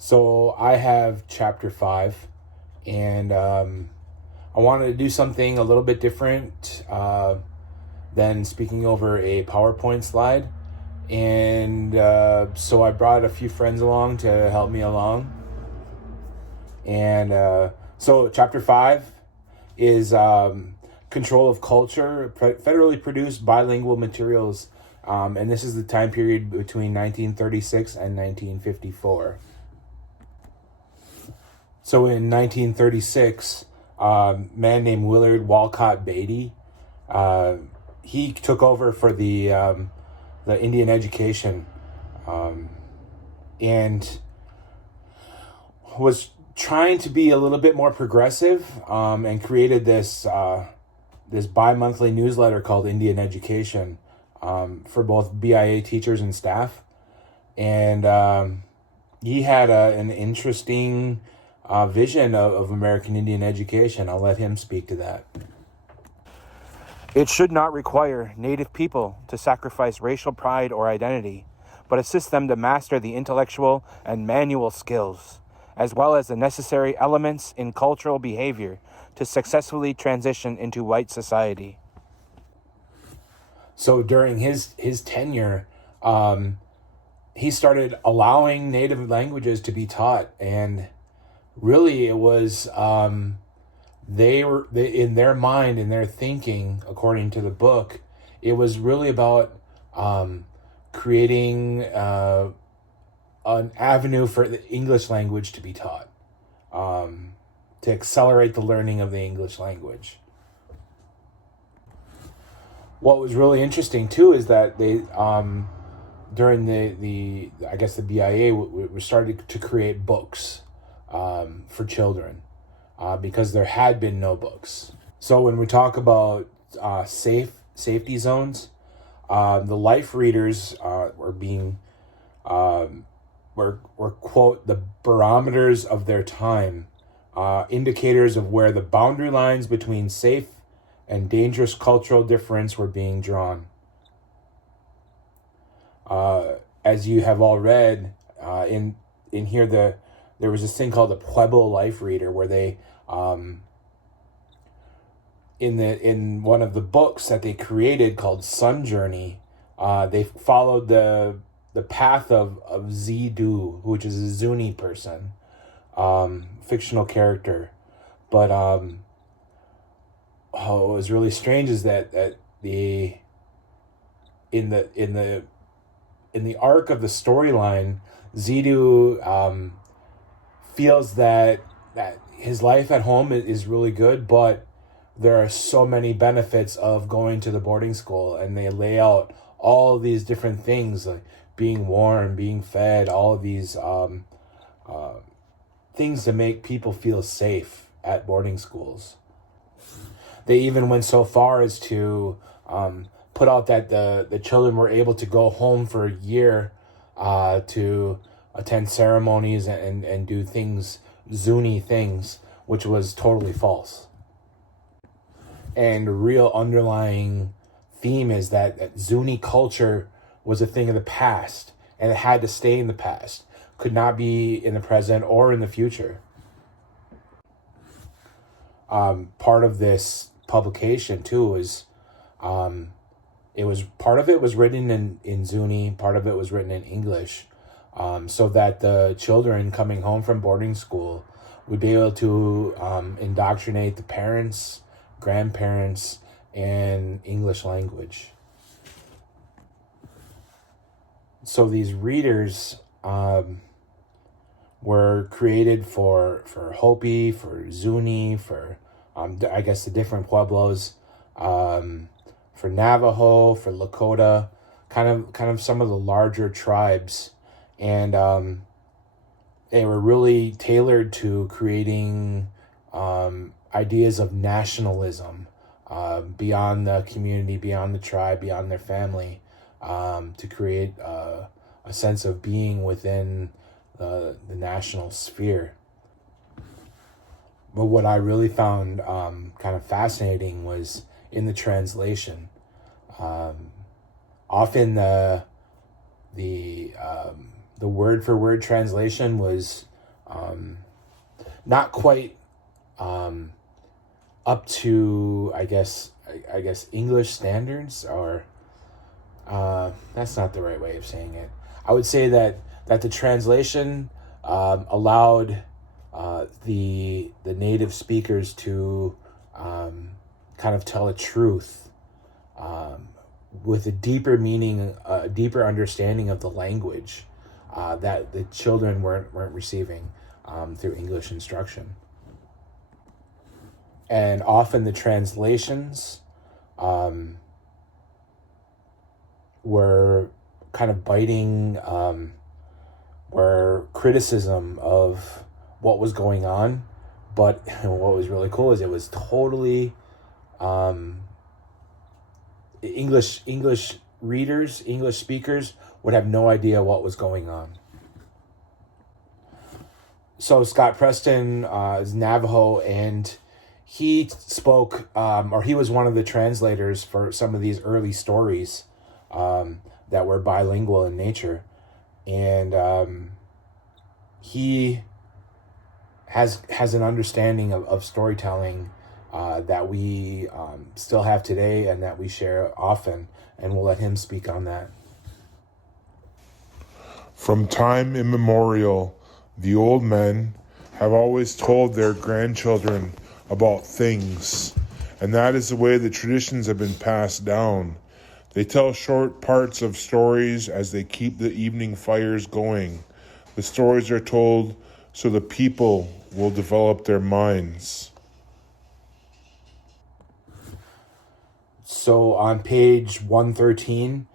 So I have chapter 5, and I wanted to do something a little bit different than speaking over a PowerPoint slide. And so I brought a few friends along to help me along. And so chapter 5 is control of culture, federally produced bilingual materials. And this is the time period between 1936 and 1954. So in 1936, a man named Willard Walcott Beatty, he took over for the Indian education, and was trying to be a little bit more progressive, and created this bi-monthly newsletter called Indian Education, for both BIA teachers and staff. And he had an interesting vision of American Indian education. I'll let him speak to that. It should not require Native people to sacrifice racial pride or identity, but assist them to master the intellectual and manual skills, as well as the necessary elements in cultural behavior to successfully transition into white society. So during his tenure, he started allowing Native languages to be taught, and really it was they in their mind, in their thinking, according to the book, it was really about creating an avenue for the English language to be taught, to accelerate the learning of the English language. What was really interesting too is that they during the I guess the BIA we started to create books for children, because there had been no books. So when we talk about safety zones, the life readers were being were quote the barometers of their time, indicators of where the boundary lines between safe and dangerous cultural difference were being drawn. As you have all read, in here there was this thing called the Pueblo Life Reader, where they in one of the books that they created called Sun Journey, they followed the path of Zidu, which is a Zuni person, fictional character. But what was really strange is that in the arc of the storyline, Zidu feels that his life at home is really good, but there are so many benefits of going to the boarding school, and they lay out all of these different things, like being warm, being fed, all of these things to make people feel safe at boarding schools. They even went so far as to put out that the children were able to go home for a year to attend ceremonies and do things, Zuni things, which was totally false. And the real underlying theme is that Zuni culture was a thing of the past, and it had to stay in the past, could not be in the present or in the future. Part of this publication too is it was part of it was written in Zuni, part of it was written in English, so that the children coming home from boarding school would be able to indoctrinate the parents, grandparents, in English language. So these readers were created for Hopi, for Zuni, for I guess the different Pueblos, for Navajo, for Lakota, kind of some of the larger tribes, and they were really tailored to creating ideas of nationalism, beyond the community, beyond the tribe, beyond their family, to create a sense of being within the national sphere. But what I really found kind of fascinating was in the translation. Often the word for word translation was not quite up to, I guess English standards, or that's not the right way of saying it. I would say that the translation allowed the native speakers to kind of tell a truth with a deeper meaning, a deeper understanding of the language that the children weren't receiving through English instruction. And often the translations were kind of biting, were criticism of what was going on. But what was really cool is it was totally English readers, English speakers would have no idea what was going on. So Scott Preston is Navajo, and he spoke, or he was one of the translators for some of these early stories that were bilingual in nature. And he has an understanding of storytelling that we still have today and that we share often, and we'll let him speak on that. From time immemorial, the old men have always told their grandchildren about things, and that is the way the traditions have been passed down. They tell short parts of stories as they keep the evening fires going. The stories are told so the people will develop their minds. So on page 113,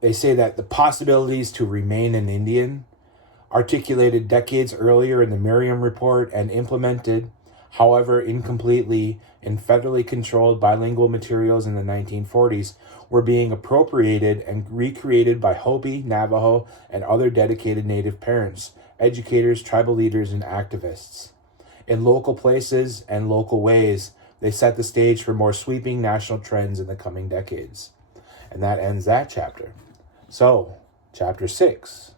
they say that the possibilities to remain an Indian, articulated decades earlier in the Merriam Report and implemented, however incompletely, in federally controlled bilingual materials in the 1940s, were being appropriated and recreated by Hopi, Navajo, and other dedicated Native parents, educators, tribal leaders, and activists. In local places and local ways, they set the stage for more sweeping national trends in the coming decades. And that ends that chapter. So, chapter 6.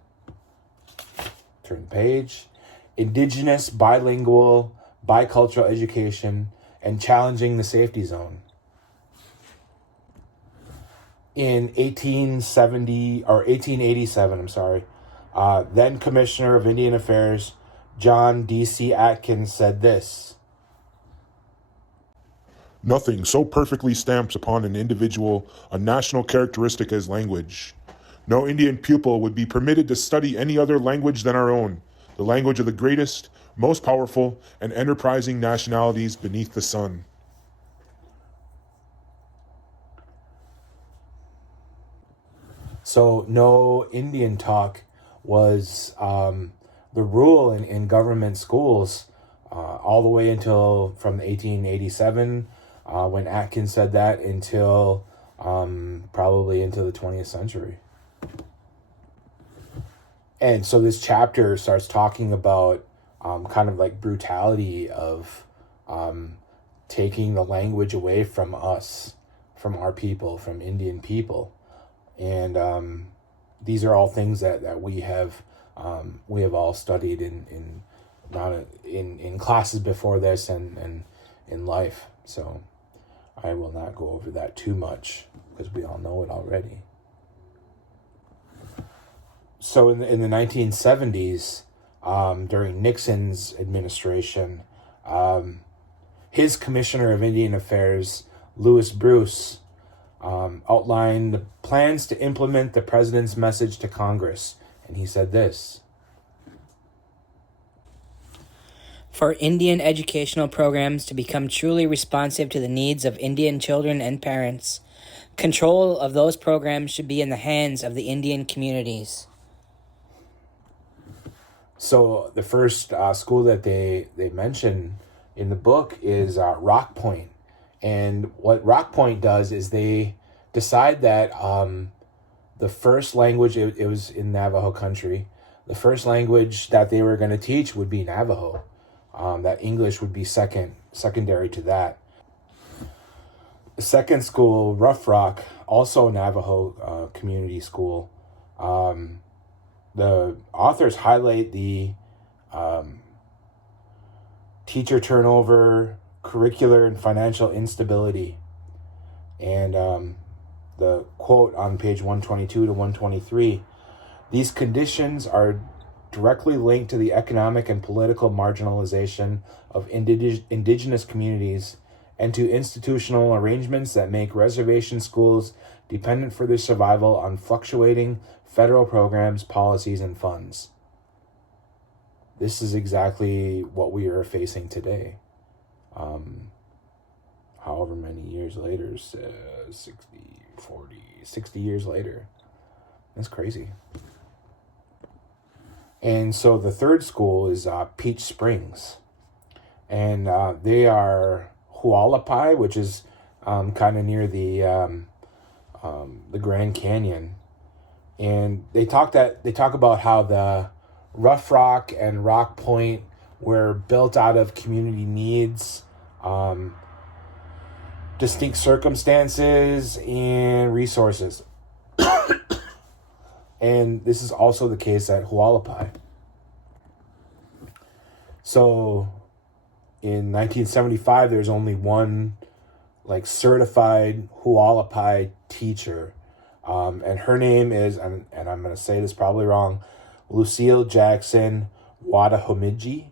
Turn the page. Indigenous, bilingual, bicultural education and challenging the safety zone. In 1887, then Commissioner of Indian Affairs John D.C. Atkins said this: Nothing so perfectly stamps upon an individual a national characteristic as language. No Indian pupil would be permitted to study any other language than our own, the language of the greatest, most powerful, and enterprising nationalities beneath the sun. So no Indian talk was the rule in government schools all the way until from 1887 when Atkins said that until probably into the 20th century. And so this chapter starts talking about kind of like brutality of taking the language away from us, from our people, from Indian people. And these are all things that we have all studied in classes before this and in life. So I will not go over that too much because we all know it already. So in the 1970s, during Nixon's administration, his Commissioner of Indian Affairs, Louis Bruce, outlined the plans to implement the president's message to Congress. And he said this: For Indian educational programs to become truly responsive to the needs of Indian children and parents, control of those programs should be in the hands of the Indian communities. So the first school that they mention in the book is Rock Point. And what Rock Point does is they decide that the first language, it was in Navajo country, the first language that they were going to teach would be Navajo. That English would be secondary to that. The second school, Rough Rock, also Navajo community school, the authors highlight the teacher turnover, curricular and financial instability. And the quote on page 122 to 123, these conditions are directly linked to the economic and political marginalization of indigenous communities and to institutional arrangements that make reservation schools dependent for their survival on fluctuating federal programs, policies, and funds. This is exactly what we are facing today. However many years later, 60 years later. That's crazy. And so the third school is Peach Springs. And they are Hualapai, which is kind of near the Grand Canyon. And they talk about how the Rough Rock and Rock Point were built out of community needs, distinct circumstances, and resources. And this is also the case at Hualapai. So in 1975, there's only one certified Hualapai teacher. And her name is, and I'm going to say this probably wrong, Lucille Jackson Wadahomiji.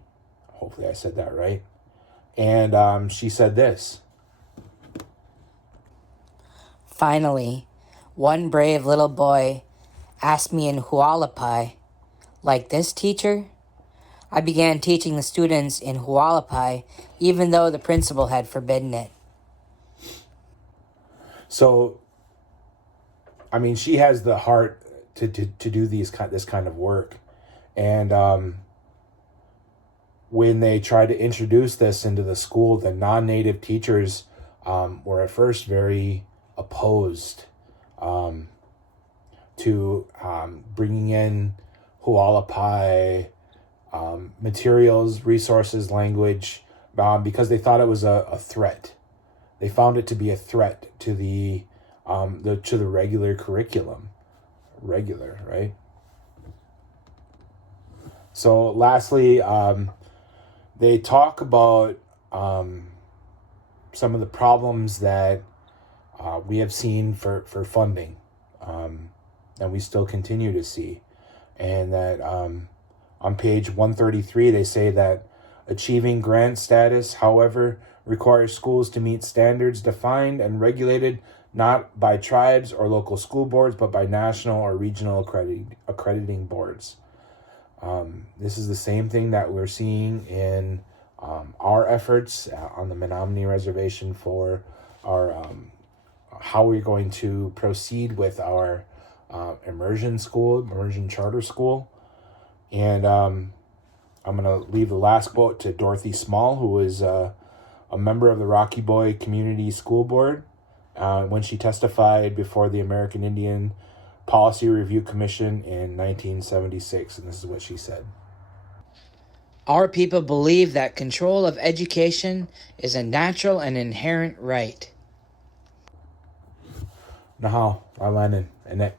Hopefully I said that right. And she said this. Finally, one brave little boy asked me in Hualapai, like this, teacher? I began teaching the students in Hualapai, even though the principal had forbidden it. So, I mean, she has the heart to do this kind of work. And when they tried to introduce this into the school, the non-native teachers were at first very opposed to bringing in Hualapai materials, resources, language, because they thought it was a threat. They found it to be a threat to the regular curriculum. Regular, right? So lastly, they talk about some of the problems that we have seen for funding, and we still continue to see. And that on page 133, they say that achieving grant status, however, requires schools to meet standards defined and regulated not by tribes or local school boards, but by national or regional accrediting boards. This is the same thing that we're seeing in our efforts on the Menominee Reservation for our how we're going to proceed with our immersion charter school. And I'm going to leave the last quote to Dorothy Small, who is a member of the Rocky Boy Community School Board, when she testified before the American Indian Policy Review Commission in 1976. And this is what she said. Our people believe that control of education is a natural and inherent right. Nahal, Arlanen, and